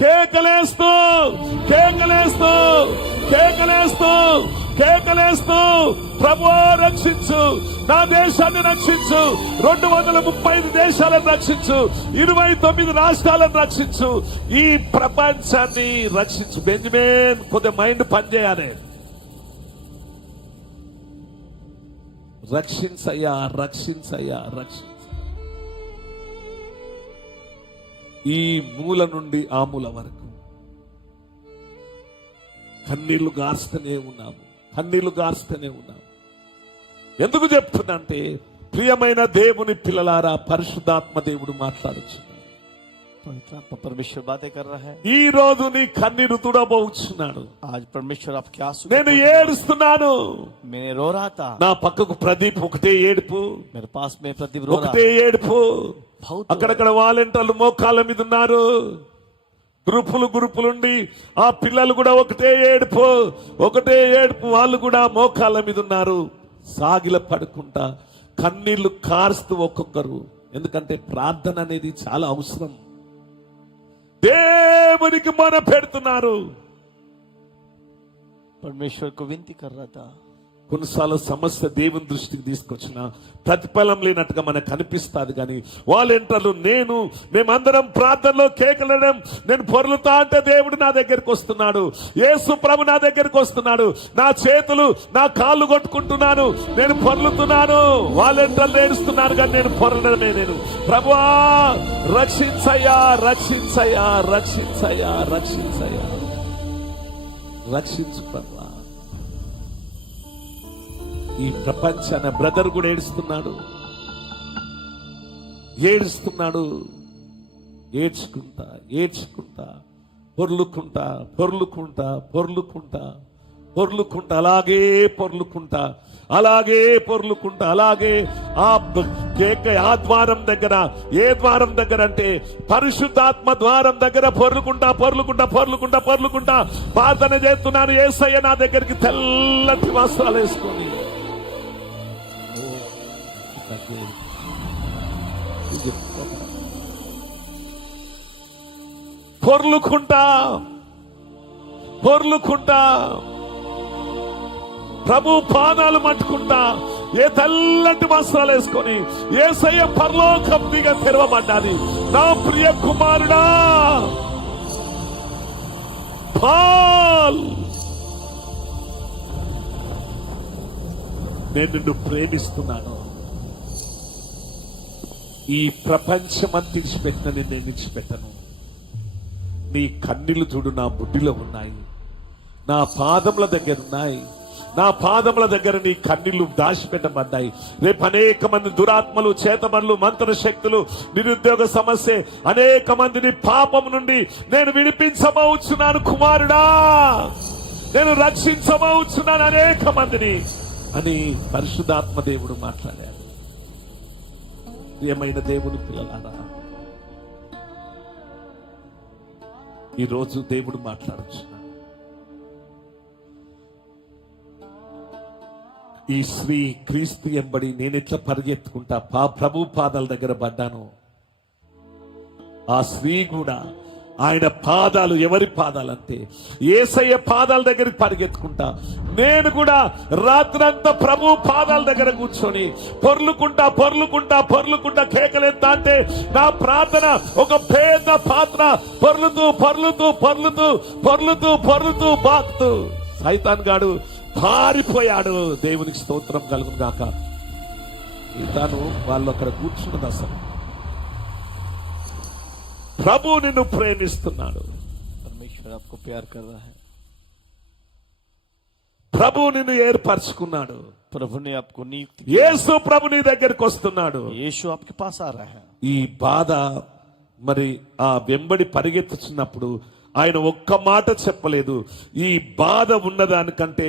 కేకలేస్తూ కేకలేస్తూ కేకలేస్తూ కేకలేస్తూ ప్రభువా రక్షించు, నా దేశాన్ని రక్షించు, 235 దేశాలను రక్షించు, 29 రాష్ట్రాలను రక్షించు, ఈ ప్రపంచాన్ని రక్షించు. బెంజమిన్ కొద్దిగా మైండ్ పనిచేయాలి. రక్షించయ్యా, రక్షించయ్యా, రక్షించ. ఈ మూల నుండి ఆ మూల వరకు కన్నీళ్లు గారుస్తూనే ఉన్నాము, కన్నీళ్లు గారుస్తూనే ఉన్నాము. ఎందుకు చెప్తున్నంటే, ప్రియమైన దేవుని పిల్లలారా, పరిశుద్ధాత్మ దేవుడు మాట్లాడుచున్నాడు. परमेश्वर बातें कर रहा है. ఈ రోజు నీ కన్నీరు తుడబోచున్నాడు. आज परमेश्वर आप क्या सुन. నేను ఏడుస్తున్నాను, मैं रो रहा था. నా పక్కకు ప్రదీప్ ఒకటే ఏడుపు, मेरे पास में प्रदीप रो रहा. ఒకటే ఏడుపు. అక్కడక్కడ వాలంటీర్లు మోకాళ్ళ మీద ఉన్నారు, గ్రూపులుండి ఆ పిల్లలు కూడా ఒకటే ఏడుపు, ఒకటే ఏడుపు. వాళ్ళు కూడా మోకాళ్ళ మీద ఉన్నారు, సాగిల పడుకుంటా కన్నీళ్లు కారుస్తూ ఒక్కొక్కరు. ఎందుకంటే ప్రార్థన అనేది చాలా అవసరం. దేవునికి మొర పెడుతున్నారు. परमेश्वर को विनती कर रहा था. కొన్నిసార్లు సమస్య దేవుని దృష్టికి తీసుకొచ్చిన ప్రతిఫలం లేనట్టుగా మనకు కనిపిస్తుంది. కానీ వాలంటీర్లు మేమందరం ప్రార్థనలో కేకలడం, నేను పొర్లుతా అంటే దేవుడు నా దగ్గరికి వస్తున్నాడు, యేసు ప్రభు నా దగ్గరికి వస్తున్నాడు, నా చేతులు నా కాళ్ళు కొట్టుకుంటున్నాను, నేను పొర్లుతున్నాను. వాలంటీర్లు ఏడుస్తున్నారు కానీ నేను పొరలడమే. నేను ప్రభువా రక్షించయ్యా, రక్షించయ్యా, రక్షించయ్యా, రక్షించయ్యా, రక్షించు ప్రభువా. ఈ ప్రపంచాన బ్రదర్ కూడా ఏడుస్తున్నాడు, ఏడుస్తున్నాడు. ఏడ్చుకుంటా ఏడ్చుకుంటా పొర్లుకుంటా పొర్లుకుంటా పొర్లుకుంటా పొర్లుకుంటా అలాగే పొర్లుకుంటా అలాగే పొర్లుకుంటా అలాగే ఆ ద్వారం దగ్గర, ఏ ద్వారం దగ్గర అంటే పరిశుద్ధాత్మ ద్వారం దగ్గర పొర్లుకుంటా పొర్లుకుంటా పొర్లుకుంటా పొర్లుకుంటా ప్రార్థన చేస్తున్నాను. యేసయ్య నా దగ్గరికి తెల్లటి వస్త్రాలు వేసుకొని పొర్లుకుంటా పొర్లుకుంటా ప్రభు పాదాలు మట్టుకుంటా, ఏ తెల్లటి వస్త్రాలు వేసుకొని యేసయ్య పరలోకం దిగ తెరవబడ్డాది. నా ప్రియ కుమారుడా పాల్, నేను నిన్ను ప్రేమిస్తున్నాను. ఈ ప్రపంచమంతా ఇచ్చిపెట్టిన నేను ఇచ్చిపెట్టను. నీ కన్నీళ్లు చూడు నా బుడ్డిలో ఉన్నాయి, నా పాదముల దగ్గర ఉన్నాయి, నా పాదముల దగ్గర నీ కన్నీళ్లు దాచిపెట్టబడ్డాయి. రేపు అనేక మంది దురాత్మలు, చేతమనులు, మంత్ర శక్తులు, నిరుద్యోగ సమస్య, అనేక మందిని పాపం నుండి నేను విడిపించబోచున్నాను కుమారుడా, నేను రక్షించబోచున్నాను అనేక మందిని అని పరిశుద్ధాత్మ దేవుడు మాట్లాడాడు. ప్రియమైన దేవుని పిల్లలారా, ఈరోజు దేవుడు మాట్లాడుచున్నాడు. ఈ స్త్రీ క్రీస్తు ఎంబడి నేనెట్లా పరిగెత్తుకుంటా ప్రభు పాదాల దగ్గర పడ్డాను. ఆ స్త్రీ కూడా ఆయన పాదాలు, ఎవరి పాదాలంటే యేసయ్య పాదాల దగ్గరికి పరిగెత్తుకుంటా, నేను కూడా రాత్రంతా ప్రభు పాదాల దగ్గర కూర్చొని పొర్లుకుంటా పొర్లుకుంటా పొర్లుకుంటా కేకలేస్తా అంటే నా ప్రార్థన ఒక పేద పాత్ర పొర్లుతూ పొర్లుతూ పొర్లుతూ పొర్లుతూ పొర్లుతూ బాగుతూ సైతాన్ గాడు పారిపోయాడు. దేవునికి స్తోత్రం కలుగును గాక. తాను వాళ్ళు అక్కడ కూర్చున్నది. అసలు ప్రభు నిన్ను ప్రేమిస్తున్నాడు. ప్రభు నిన్ను ఏర్పరచుకున్నాడు. యేసు ప్రభు నీ దగ్గరికి వస్తున్నాడు. ఈ బాధ మరి ఆ వెంబడి పరిగెత్తుచున్నప్పుడు ఆయన ఒక్క మాట చెప్పలేదు. ఈ బాధ ఉన్నదానికంటే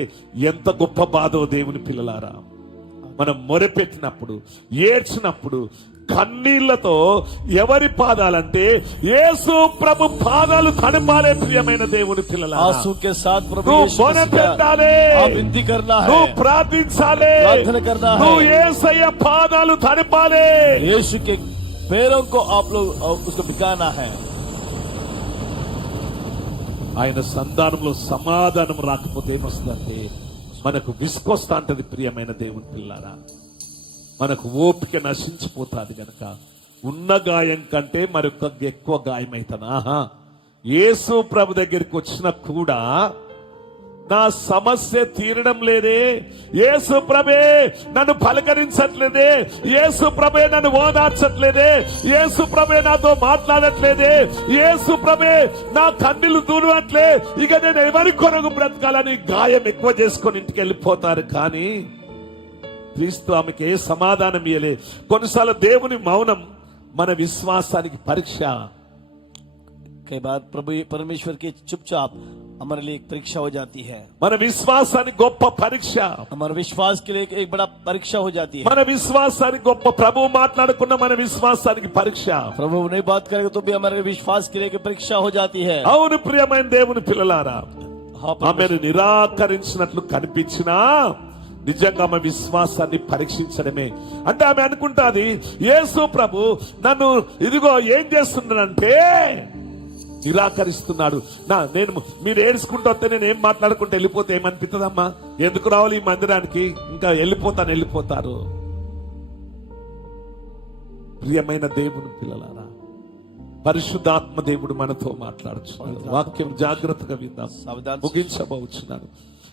ఎంత గొప్ప బాధో దేవుని పిల్లలారా, మనం మొరపెట్టినప్పుడు, ఏడ్చినప్పుడు కన్నీళ్లతో ఎవరి పాదాలంటే యేసు ప్రభు పాదాలు తడపాలే. ప్రియమైన దేవుని పిల్లలారా, నువ్వు మొరపెట్టాలి, నువ్వు ప్రార్థించాలి, నువ్వు యేసయ్య పాదాలు తడపాలి. యేసు के पैरों को आप लोग उसको भिगाना है. ఆయన సంధానంలో సమాధానం రాకపోతే ఏమొస్తుందంటే మనకు విసుకొస్తా అంటది. ప్రియమైన దేవుని పిల్లారా, మనకు ఓపిక నశించిపోతాది గనక ఉన్న గాయం కంటే మరొక ఎక్కువ గాయమైతాను. యేసు ప్రభు దగ్గరికి వచ్చినా కూడా నా సమస్య తీరడం లేదే, యేసు ప్రభే నన్ను పలకరించట్లేదే, యేసు ప్రభే నన్ను ఓదార్చట్లేదే, యేసు ప్రభే నాతో మాట్లాడట్లేదే, యేసు ప్రభే నా కన్నీళ్లు దూరట్లే, ఇక నేను ఎవరి కొరకు బ్రతకాలని గాయం ఎక్కువ చేసుకొని ఇంటికి వెళ్ళిపోతారు. కానీ క్రీస్తు ఆమెకి ఏ సమాధానం ఇయ్యలే. కొన్నిసార్లు దేవుని మౌనం మన విశ్వాసానికి పరీక్ష. कई बार प्रभु परमेश्वर की चुपचाप हमारे लिए एक परीक्षा हो जाती है. మన విశ్వాసానికి గొప్ప పరీక్ష. हमारे विश्वास के लिए एक बड़ा परीक्षा हो जाती है. మన విశ్వాసానికి గొప్ప ప్రభువు మాట్లాడుకున్న మన విశ్వాసానికి పరీక్ష. प्रभु नहीं बात करेगा तो भी हमारे विश्वास के लिए एक परीक्षा हो जाती है. అవును ప్రియమైన దేవుని పిల్లలారా, हाँ, ఆమెను నిరాకరించినట్లు కనిపించినా నిజంగా ఆమె విశ్వాసాన్ని పరీక్షించడమే. అంటే ఆమె అనుకుంటాది, యేసు ప్రభు నన్ను ఇదిగో ఏం చేస్తున్నాడంటే నిరాకరిస్తున్నాడు. నేను మీరు ఏడుచుకుంటూ వస్తే నేను ఏం మాట్లాడుకుంటూ వెళ్ళిపోతే ఏమనిపిస్తుందమ్మా, ఎందుకు రావాలి ఈ మందిరానికి, ఇంకా వెళ్ళిపోతారు. ప్రియమైన దేవుని పిల్లలారా, పరిశుద్ధాత్మ దేవుడు మనతో మాట్లాడుచున్నాడు. వాక్యం జాగ్రత్తగా విందాం, ముగించబోచున్నాను.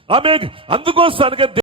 ఆమె అందుకోసానిగా